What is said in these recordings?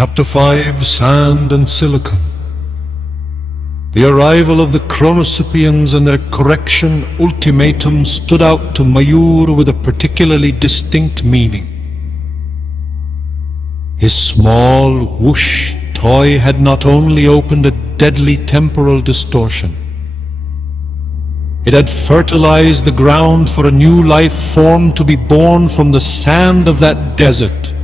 Chapter 5, Sand and Silicon. The arrival of the Chronosapiens and their correction ultimatum stood out to Mayur with a particularly distinct meaning. His small, whoosh toy had not only opened a deadly temporal distortion, it had fertilized the ground for a new life form to be born from the sand of that desert.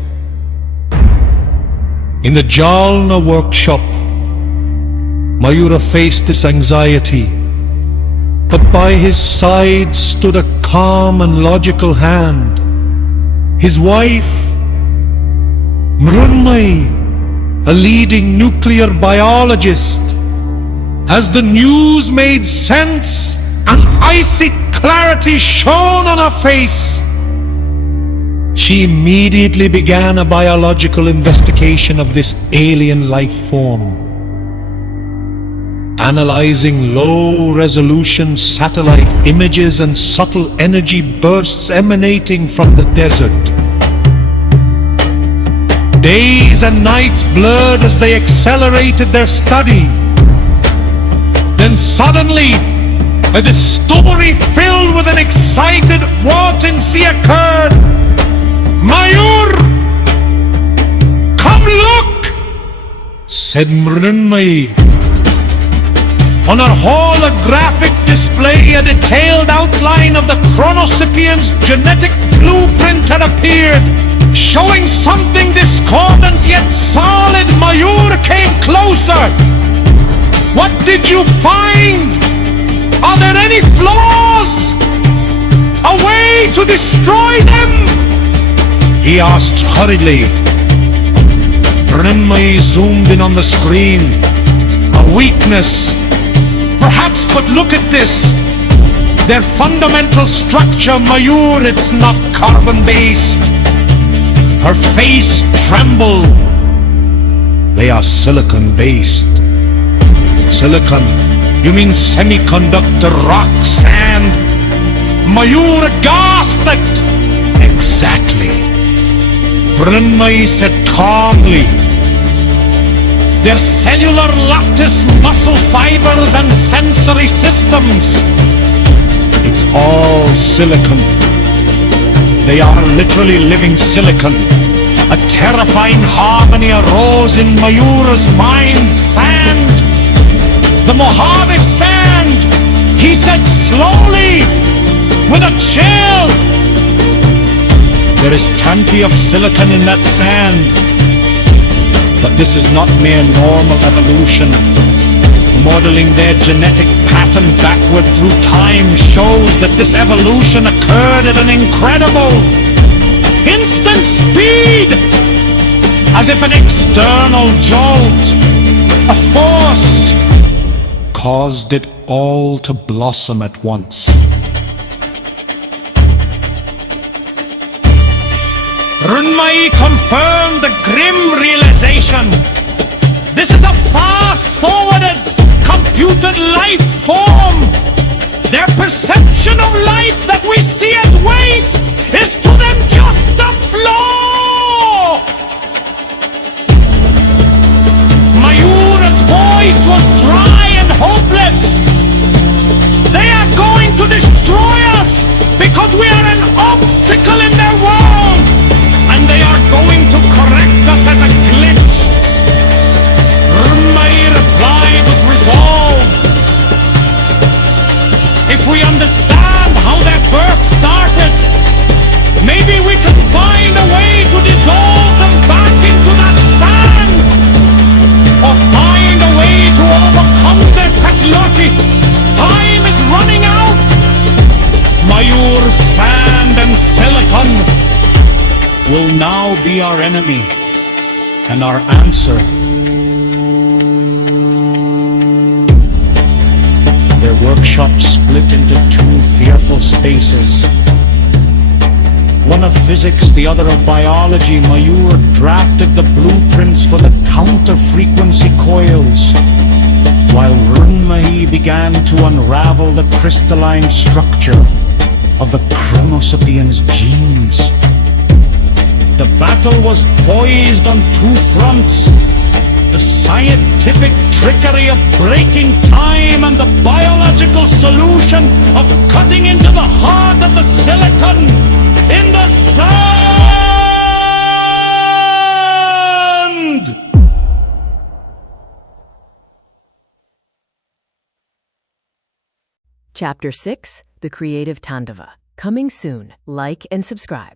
In the Jalna workshop, Mayura faced this anxiety, but by his side stood a calm and logical hand. His wife, Mrunmayi, a leading nuclear biologist. As the news made sense, an icy clarity shone on her face. She immediately began a biological investigation of this alien life form, analyzing low-resolution satellite images and subtle energy bursts emanating from the desert. Days and nights blurred as they accelerated their study. Then suddenly, a story filled with an excited urgency occurred. "Mayur! Come look!" said Mrunmayi. On a holographic display, a detailed outline of the Chronosapiens' genetic blueprint had appeared, showing something discordant yet solid. Mayur came closer. "What did you find? Are there any flaws? A way to destroy them?" he asked hurriedly. Mrunmayi zoomed in on the screen. "A weakness? Perhaps, but look at this. Their fundamental structure, Mayur, it's not carbon-based." Her face trembled. "They are silicon-based." "Silicon? You mean semiconductor rock sand?" Mayur gasped. "Exactly," Mrunmayi said calmly. "Their cellular lattice, muscle fibers and sensory systems, it's all silicon. They are literally living silicon." A terrifying harmony arose in Mayur's mind. "Sand! The Mojave sand!" he said slowly, with a chill. "There is plenty of silicon in that sand. But this is not mere normal evolution. Modeling their genetic pattern backward through time shows that this evolution occurred at an incredible, instant speed, as if an external jolt, a force, caused it all to blossom at once." Mrunmayi confirmed the grim realization. This is a fast-forwarded, computed life form. Their perception of life that we see as waste is to them just a flaw. Mayura's voice was dry and hopeless. "They are going to destroy us because we are an obstacle in their world. And they are going to correct us as a glitch." Mrunmayi replied with resolve. "If we understand how their birth started, maybe we can find a way to dissolve them back into that sand, or find a way to overcome their technology. Time is running out. Mayur, sand and silicon will now be our enemy and our answer." Their workshop split into two fearful spaces. One of physics, the other of biology. Mayur drafted the blueprints for the counter-frequency coils, while Mrunmayi began to unravel the crystalline structure of the Chronosapiens' genes. The battle was poised on two fronts: the scientific trickery of breaking time and the biological solution of cutting into the heart of the silicon in the sand! Chapter 6, The Creative Tandava. Coming soon. Like and subscribe.